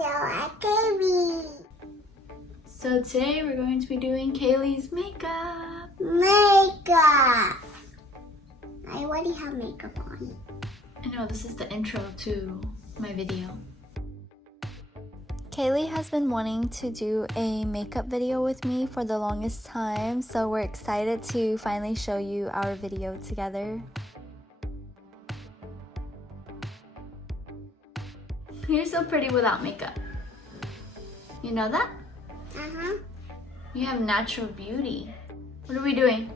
Hello, I'm Kaylee. So today we're going to be doing Kaylee's makeup. Makeup. I already have makeup on. I know, this is the intro to my video. Kaylee has been wanting to do a makeup video with me for the longest time, so we're excited to finally show you our video together. You're so pretty without makeup. You know that? Uh-huh. You have natural beauty. What are we doing?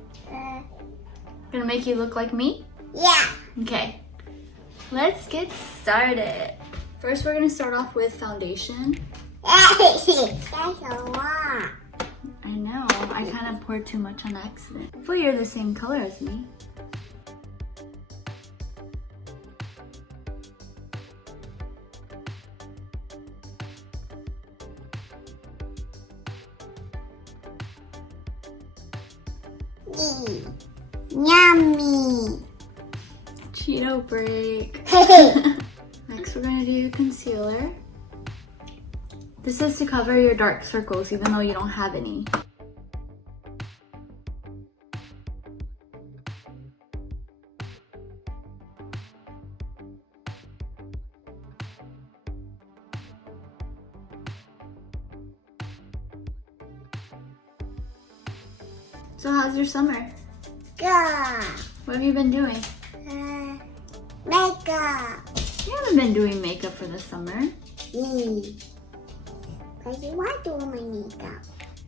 Gonna make you look like me? Yeah. Okay. Let's get started. First, we're gonna start off with foundation. That's a lot. I know, I kind of poured too much on accident. Hopefully you're the same color as me. Yummy. Cheeto break. Next, we're gonna do concealer. This is to cover your dark circles, even though you don't have any. So how's your summer? Good. What have you been doing? Makeup. You haven't been doing makeup for the summer. But you want to do my makeup.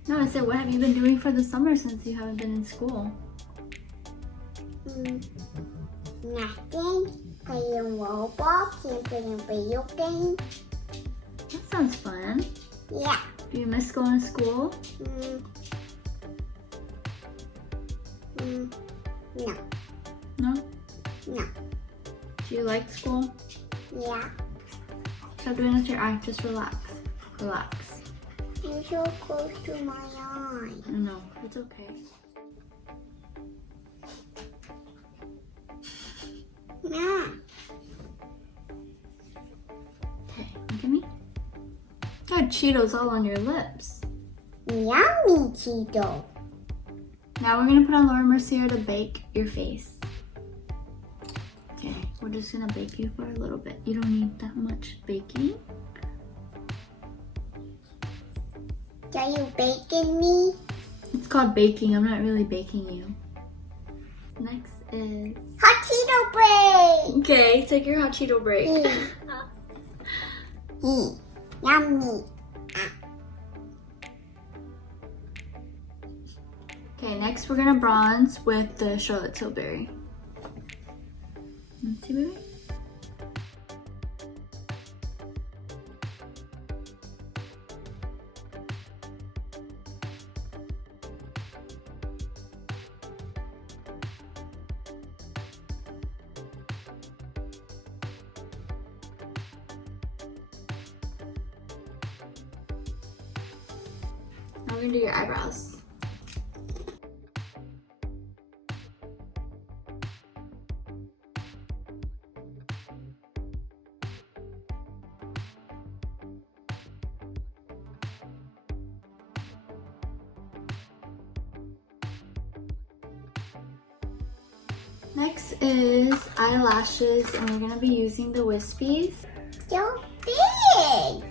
No, I said, what have you been doing for the summer since you haven't been in school? Nothing. Playing Roblox and playing video games. That sounds fun. Yeah. Do you miss going to school? No. No? No. Do you like school? Yeah. Stop doing it with your eye. Just relax. Relax. You're so close to my eye. I know. It's okay. Yeah. Okay, look at me. You got Cheetos all on your lips. Yummy Cheeto. Now we're gonna put on Laura Mercier to bake your face. Okay, we're just gonna bake you for a little bit. You don't need that much baking. Are you baking me? It's called baking. I'm not really baking you. Next is... Hot Cheeto break! Okay, take your hot Cheeto break. Yummy. Okay, next we're gonna bronze with the Charlotte Tilbury. Let's see, baby. Now we're gonna do your eyebrows. Next is eyelashes, and we're gonna be using the wispies. So big.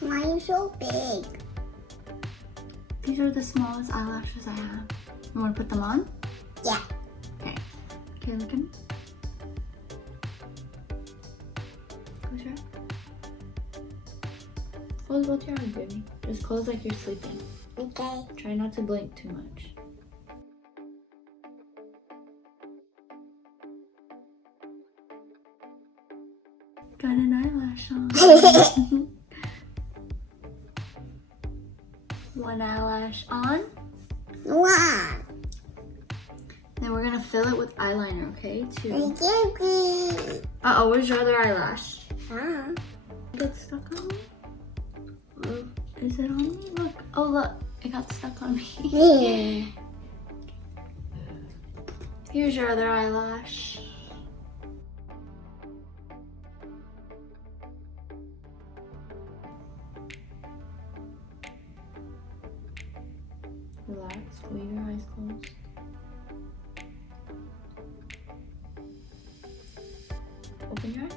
Why are you so big? These are the smallest eyelashes I have. You wanna put them on? Yeah. Okay. Okay, look at me. Close your eye. Close both your eyes, baby. Just close like you're sleeping. Okay. Try not to blink too much. Got an eyelash on. One eyelash on. One. then we're gonna fill it with eyeliner, okay? Too. Baby. Uh-oh, where's your other eyelash? Ah. It got stuck on me? Or is it on me? Look. Oh, look. It got stuck on me. Yeah. Here's your other eyelash. Relax, leave your eyes closed. Open your eye.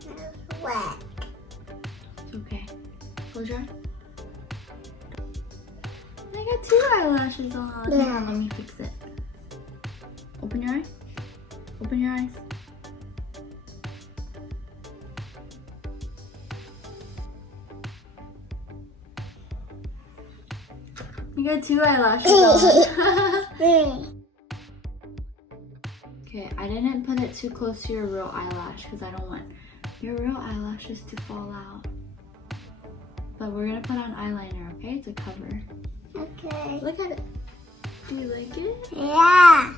It's wet. It's okay. Close your eye. I got 2 eyelashes on. Yeah. Here, let me fix it. Open your eye. Open your eyes. You got 2 eyelashes on. Okay, I didn't put it too close to your real eyelash because I don't want your real eyelashes to fall out. But we're gonna put on eyeliner, okay, to cover. Okay. Look at it. Do you like it? Yeah.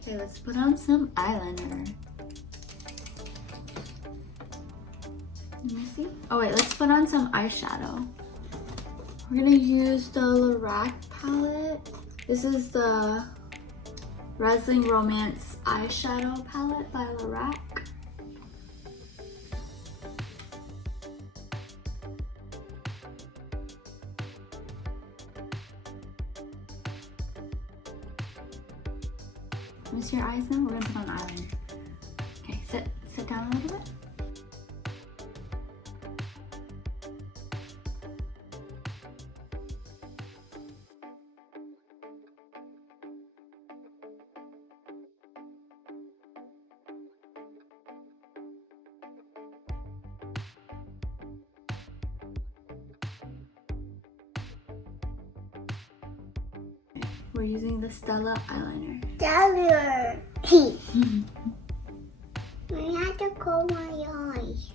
Okay, let's put on some eyeliner. Let me see. Oh wait, let's put on some eyeshadow. We're gonna use the Lorac palette. This is the Wrestling Romance Eyeshadow palette by Lorac. Let me see your eyes now. We're gonna put on eyeliner. Okay, sit down a little bit. We're using the Stella eyeliner. Dollar. I have to close my eyes.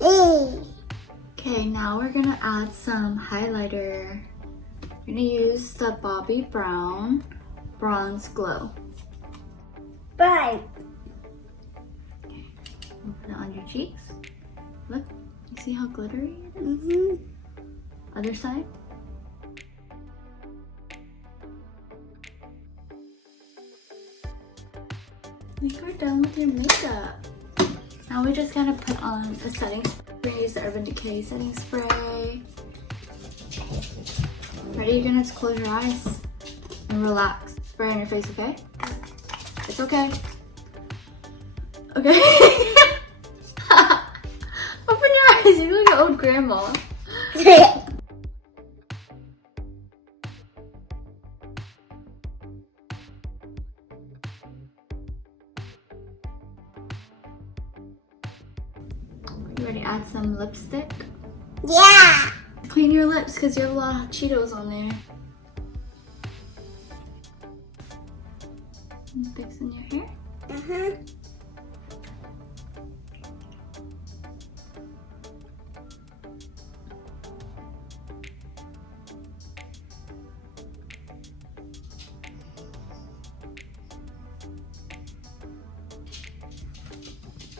Okay, now we're gonna add some highlighter. We're gonna use the Bobbi Brown Bronze Glow. Bye. Okay, we'll put it on your cheeks. Look, you see how glittery it is? Mm-hmm. Other side. I think we're done with your makeup. Now we just gotta put on a setting spray. We're gonna use the Urban Decay setting spray. Ready? You're gonna have to close your eyes and relax. Spray on your face, okay? It's okay. Okay. Open your eyes. You look like an old grandma. You ready to add some lipstick? Yeah. Clean your lips because you have a lot of Cheetos on there. And fixing your hair. Uh-huh.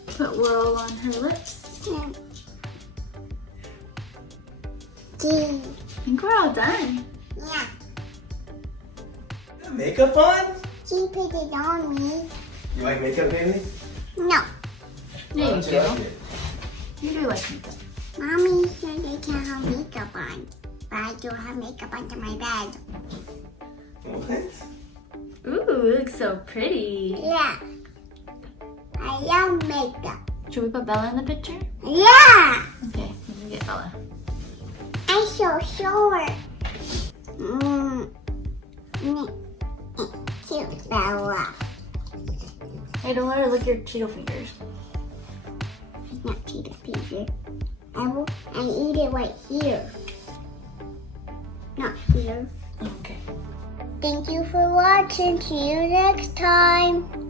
Put Whirl on her lips. I think we're all done. Yeah. Got makeup on? She put it on me. You like makeup, Kaylee? No. Yeah, you Why don't do. you like it? You do like makeup. Mommy said they can't have makeup on. But I do have makeup under my bed. What? Ooh, it looks so pretty. Yeah. I love makeup. Should we put Bella in the picture? Yeah. Okay, let me get Bella. I'm so short. Cute Bella. Hey, don't let her lick your Cheeto fingers. It's not Cheetos Kaylee. I eat it right here. Not here. Okay. Thank you for watching. See you next time.